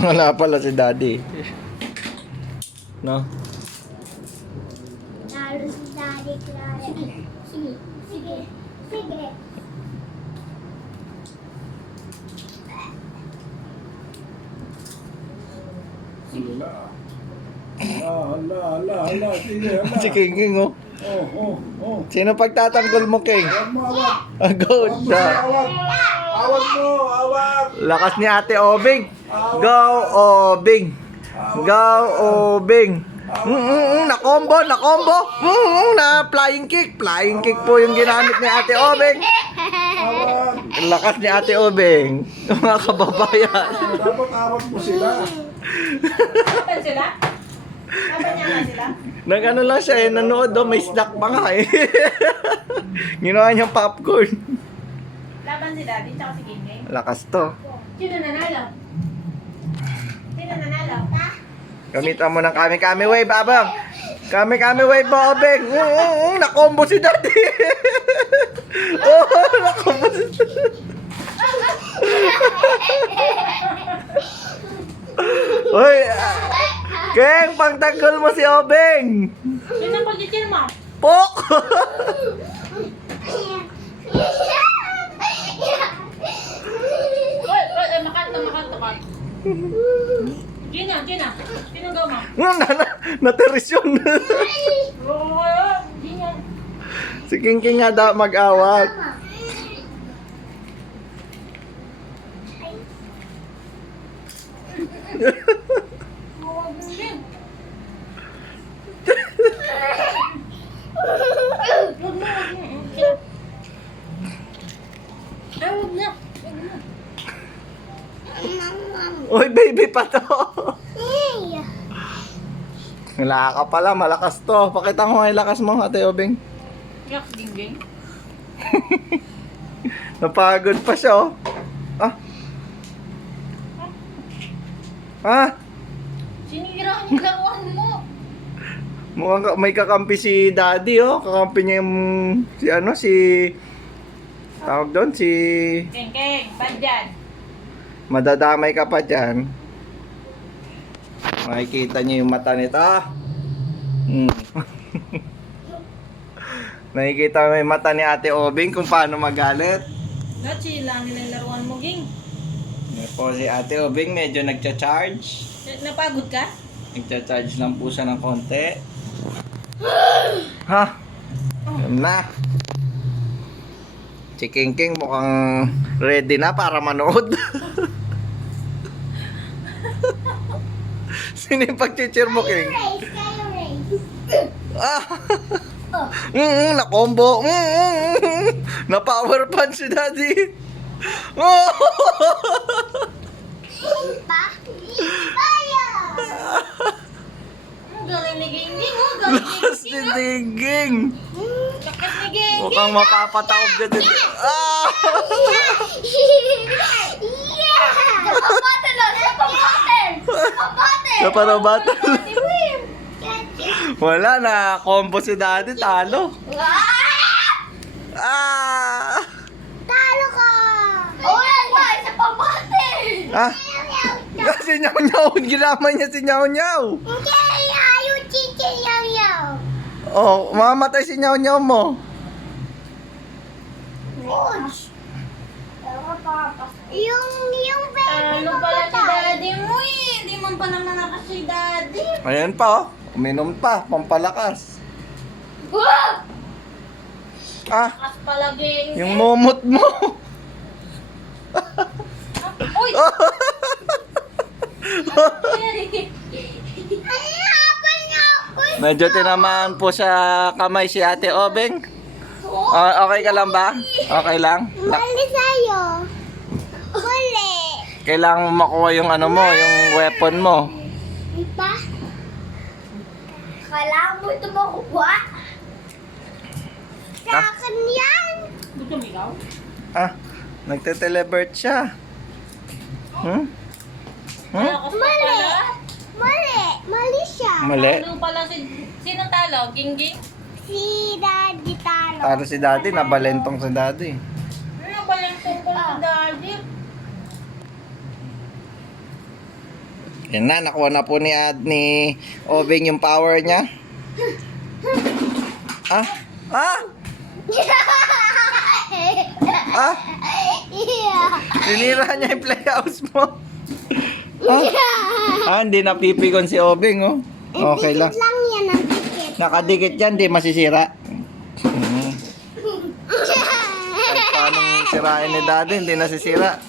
Wala pala si daddy. No? Lalo si Daddy Clara. Sige. Sige. Sige. Hala. Sige, hala. Si King King, oh. Oh. Sino pagtatanggol mo, King? Huwag mo awat. Good siya. Awat mo, awat. Lakas ni Ate Obing. Go, Obing. Go, Obing. Na-combo. Na flying kick. Flying kick po yung ginamit ni Ate Obing. Awat. Lakas ni Ate Obing. Mga kababayan. Dapat awat mo sila. Laban sila? Laban niya nga sila? Nag-ano lang siya eh, nanood do, may snack pa nga eh. Ginawa niyang popcorn. Laban si Daddy tsaka si King King. Lakas to. Sino nanalo? Sino nanalo? Gamitan mo ng kami wave, abang. Kami wave mo, Obeng. Nakombo si Daddy. Nakombo si Uy, Keng, pangtanggol mo si Obeng. Yun ang pag-chill mo. Pok! Oy, makanto ka. Gina. Sinong gaw mo? Natiris yun. Gina. Si King King nga daw mag-awat. Huwag na. Uy, baby pa to. Wala ka pala, malakas to. Pakita mo nga yung lakas mo, Ate Obeng. Yak, King. Napagod pa siya, oh. Sinira niyo laruan mo. Mukhang may kakampi si Daddy, oh. Kakampi niya yung, tawag doon, si... King, bad dyan. Madadamay ka pa dyan. Makikita niyo yung mata nito. Nakikita mo yung mata ni Ate Obing kung paano magalit. Chill lang nila yung laruan mo, King. Yan po si Ate Obing, medyo nagcha-charge. Napagod ka? Nagcha-charge lang po siya ng konti. Ha? Yan na. Si King King mukhang ready na para manood. Sino yung pag-cheer mo, King? Na-combo. Na-power punch si Daddy. Galing ni King, oh. Lakas ni Dingging. Lakas ni King. Mukhang mapapatawag ka din. Naparabatan. Wala na, combo si Daddy, talo. Talo ka! Wala, isa pang bate! Si Nyaw-Nyaw, ginaman niya si Nyaw-Nyaw. Hindi, ayaw chichi yaw-yaw. Oh, mamatay si Nyaw-Nyaw mo. Yung baby Ano pala si Daddy mo eh. Hindi man pa naman nakas si Daddy. Ayan pa, oh. Uminom pa, pampalakas. Lakas pala, King. Yung momot mo. Uy! Medyo tinamaan po sa kamay si Ate Obeng. Okay ka lang ba? Okay lang? Mali sa'yo. Huli. Kailangan mo makuha yung ano mo, yung weapon mo. Diba? Kailangan mo ito makuha. Sa akin yan. Gutom ikaw? Nagte-televert siya. Lakas pa Mali. pala. Mali siya. Mali. Ano pala si... Sinong talo? King? Si Daddy talo. Para si Daddy, nabalentong si Daddy. Ano ba yung tungkol si Daddy? Yan na, nakuha na po ni Obeng yung power niya. Ah? Ah? Ah? Sinira niya yung playhouse mo. Ah, hindi napipikon si Obeng, oh. Okay lang. Lang yan ang ticket. Nakadikit yan, di masisira. Kahit paano sirain ni Daddy, hindi nasisira.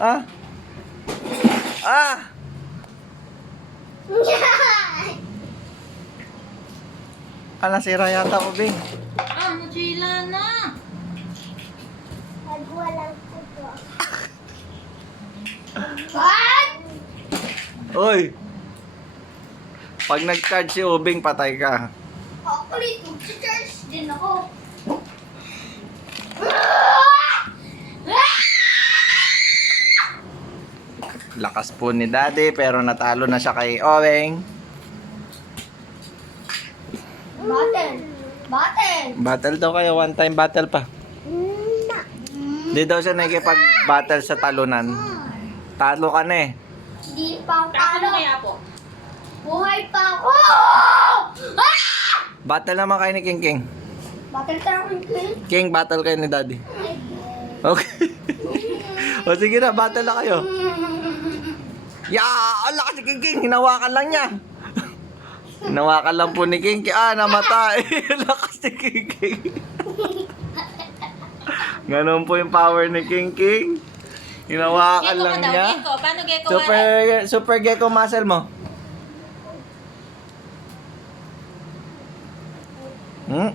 Ah? Ah! Nasira yata, Obeng. Ah, mochila na. Pag walang puto. What? Oy! Pag nag-charge si Obeng, patay ka. Ako ulit, mag-charge din ako. Lakas po ni Daddy, pero natalo na siya kay Obeng. Button. Button. Battle daw kayo, one time battle pa. Hindi daw siya nakikipag-battle sa talunan. Talo ka na eh. Hindi pa ako Ako na talo. kaya po. Buhay pa ako! Battle naman kayo ni King King. Battle tayo ko yung King, battle kayo ni Daddy. Okay. O sige na, battle na kayo. Ang lakas si King King, hinawakan lang niya. Hinawakan lang po ni King King. Namatay. Ang lakas ni King King. Ganun po yung power ni King King. Hinawakan Gecko lang ka daw, niya. Gecko. Paano Gecko? Super gecko muscle mo.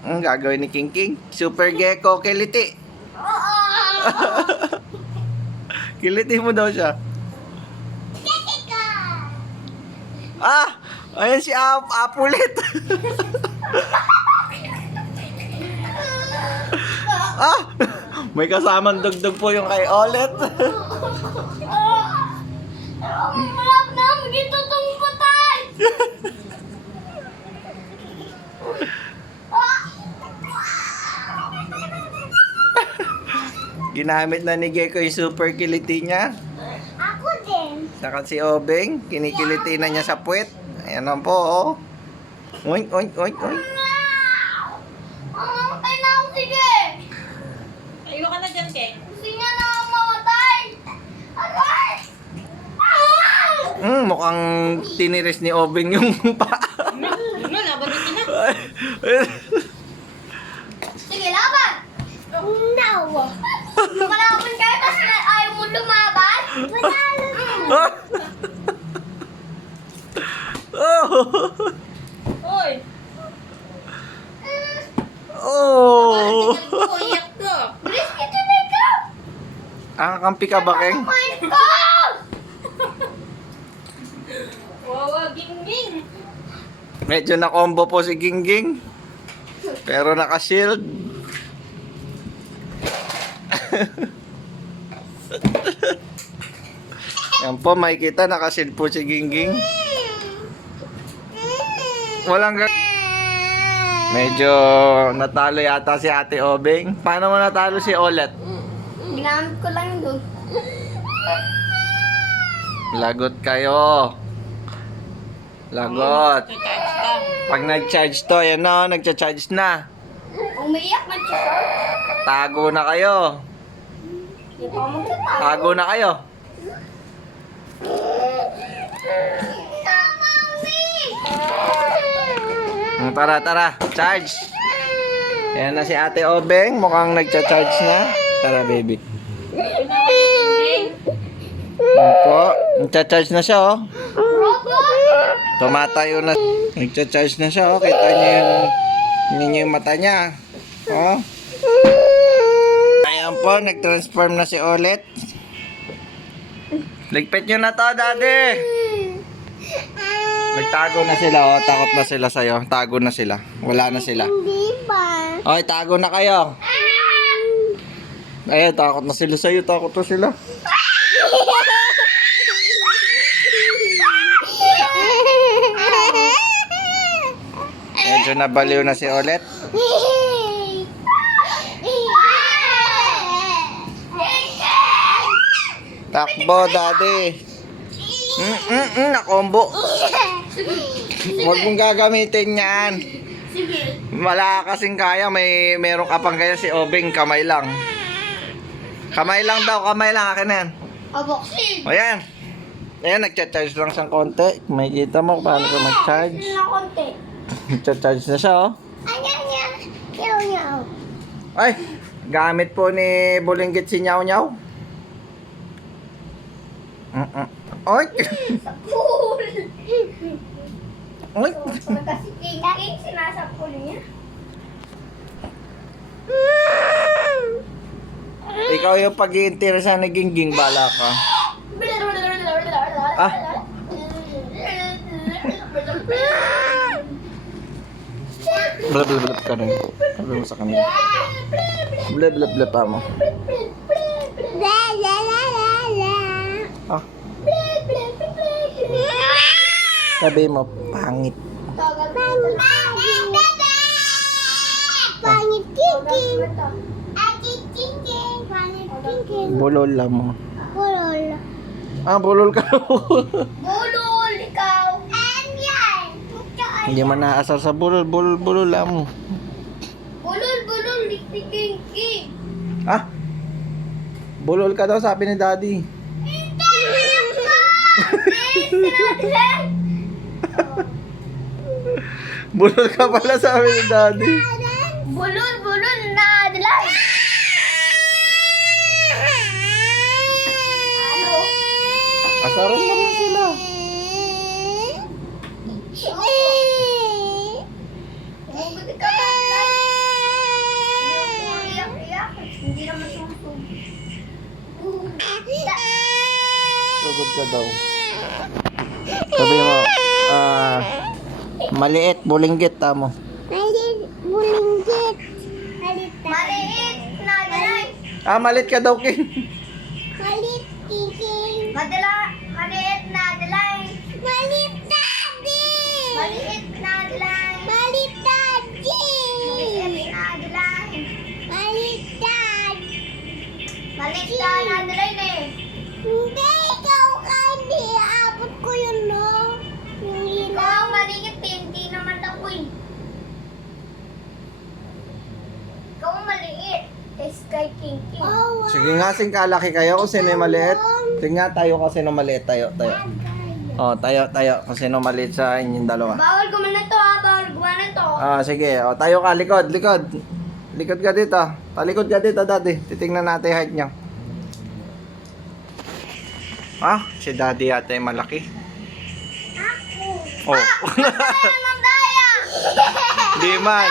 Gagawin ni King King. Super gecko kiliti. Kiliti mo daw siya. Ayan si Apulit. May kasamang dugdug po yung kay Olet. Malap na, magito itong patay! Ginamit na ni Gecko yung super kiliti niya. Ako din. Saka si Obeng, kinikiliti na niya sa puwet. Ayan lang po, oh. Oink, oink, oink, oink. Mamatay na ako, sige! Ayaw ka na dyan, Kek. Gusto niya na ako mamatay! Aray! Mukhang tiniris ni Obeng yung paa. Yun na, labagutin na. Sige, laban! No! Lumalaban kayo, tapos ayaw mo lumaban? Hoy! Oh! Iyak to. Bilis ka na ikaw! Kampi ka ba, Keng? Mind ko! Wawa, Gingging. Medyo na-combo po si Gingging. Pero naka-shield. Yan po, makikita naka-shield po si Gingging. Walang Medyo natalo yata si Ate Obeng. Paano mo natalo si Olet? Ginamit ko lang doon. Lagot kayo. Lagot. Charge lang. Pag nag-charge to, yan na, nagcha-charge na. Umiiyak na siya. Tago na kayo. Hindi pa ako magtatawa. Tago na kayo. Tara, tara. Charge. Yan na si Ate Obeng. Mukhang nagcha-charge na. Tara, baby. Yun na, Gingging. Yan po. Nagcha-charge na siya, oh. Robot! Tumatayo na. Nagcha-charge na siya, oh. Kita niyo yung mata niya. Oh. Ayan po, nag-transform na si Olet. Ligpit nyo na to, Daddy. Nagtago na sila, oh. Takot na sila sa'yo. Tago na sila. Wala na sila. Hindi ba? Oy, tago na kayo. Ayun, takot na sila sa'yo. Takot na sila. Medyo nabaliw na si Olet. Takbo, daddy. Nakombo. Huwag mong gagamitin yan. Sige. Wala kasing kaya, meron ka pang kaya si Obing, kamay lang. Kamay lang daw, kamay lang, akin na yan. Aboxing. O yan. Ayan, nagcha-charge lang siyang konti. May kita mo paano ka mag-charge. Na konti. Nagcha-charge na siya, oh. Ayan niya. Yaw yaw. Ay, gamit po ni Bulinggit si Nyaw Nyaw. Oy! Pool. Oy! Kasi king sinasapul niya. Ikaw yung pag-iinteresan ni Gingging, bala ka. Ah. Blab ka rin. Sabi mo sa kanila. Blab pa mo. La la la la la. Ah, sabi mo, pangit. Pangit king. Ati king. Pangit king. Bulol lang mo. Bulol. Ah, bulol ka. Bulol, ikaw. Yan. Hindi man naasar sa bulol. Bulol lang mo. Bulol, king. Ah, bulol ka daw, sabi ni daddy. Bulol ka pala, sabi ni daddy. Bulol na adlay. Ano? Asaran mo rin sila. Hindi naman susog. Sugod ka daw. Sabi mo, maliit, bulinggit, tamo. Maliit, bulinggit. Maliit na dalay. Ah, maliit ka daw, King. Maliit, king. Maliit na dalay. Maliit daddy. Maliit na dalay. Maliit daddy. Maliit na dalay. Maliit dad. Maliit na dalay na eh. Hindi, ikaw ka. Hindi, aabot ko yun, no? Yung ilaw. Ikaw, maliit eh. Hindi naman ako eh. Ikaw maliit. Sky King King. Oh, wow. Sige nga, sing kalaki kayo kung sino yung maliit. Sige nga, tayo kung sino maliit. Tayo. Oh, tayo. Kung sino maliit sa inyong dalawa. Bawal gumana to ha. Bawal gumana to. Ah, sige. O, tayo ka, likod. Likod ka dito. Talikod ka dito, daddy. Titingnan natin yung height niyo. Ah, si daddy yata yung malaki. Ako. Oh. Kaya ng daya. Di man.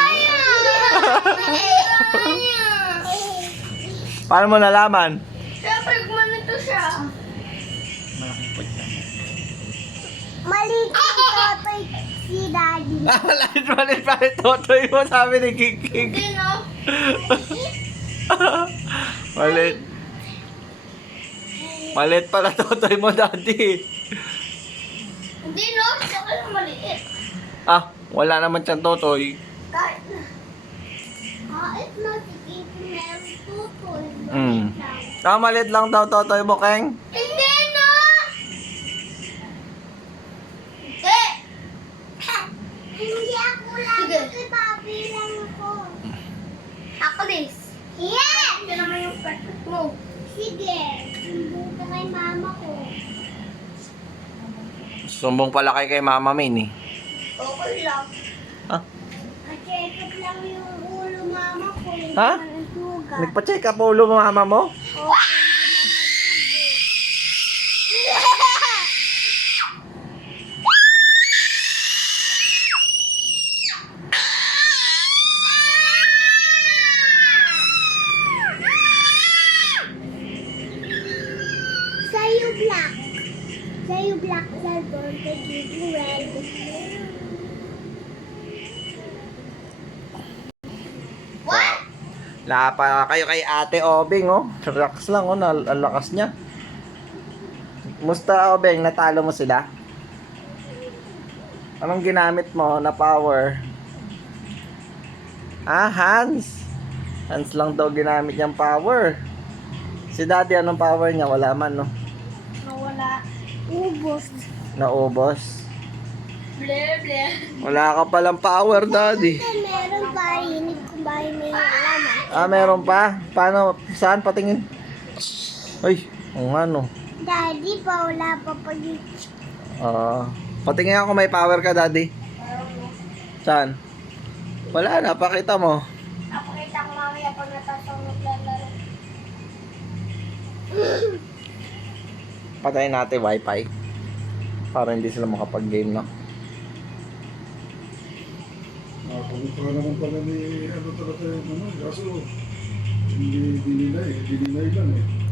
Paano mo nalaman? Siyempre gumana to siya. Maliit ang totoy si daddy. Ah, malit pa rin totoy mo, sabi ni King. Hindi no? Malit. Malit pala totoy mo, daddy. Hindi no? Siya ka lang maliit. Ah, wala naman siyang totoy. Kahit na. Kahit na si Kiki meron tutoy. Mm. Ah, malit lang daw totoy mo, Keng. Hindi no? Hindi. Hindi ako lang. Sige. Papi lang ako. Ako Liz. Yeah! Hindi naman yung perfect mo. Sige. Sumbong ka kay mama ko. Sumbong pala kay Mama Min, eh. Okay lang. Ah, Na-check up lang yung ulo mama ko. Hindi Ha? naman ang sugat. nagpa-check up ulo mo, mama mo? Sa'yo black. Sa'yo black cellphone to give you red. What? Lapa kayo kay Ate Obing, oh. Relax lang, oh. Ang lakas niya. Musta, Obing? Natalo mo sila? Anong ginamit mo na power? Ah, hands. Hands lang daw ginamit niyang power. Si Daddy, anong power niya? Wala man, no? Ubos. Naubos. Ble, ble. Wala ka palang power, Daddy. Meron pa, hinig kung bakit may laman. Ah, meron pa? Paano? Saan? Patingin. Ay, kung ano. Daddy, pa wala pa pag Patingin ako may power ka, Daddy. Saan? Wala na, pakita mo. Nakakita ko mamaya pag natapos ako maglalaro. Patayin natin wifi. Para hindi sila makapag-game, no? Nakapunta naman pala ni ano talaga yung ano. Kaso, hindi dinilay. Dinilay lang eh.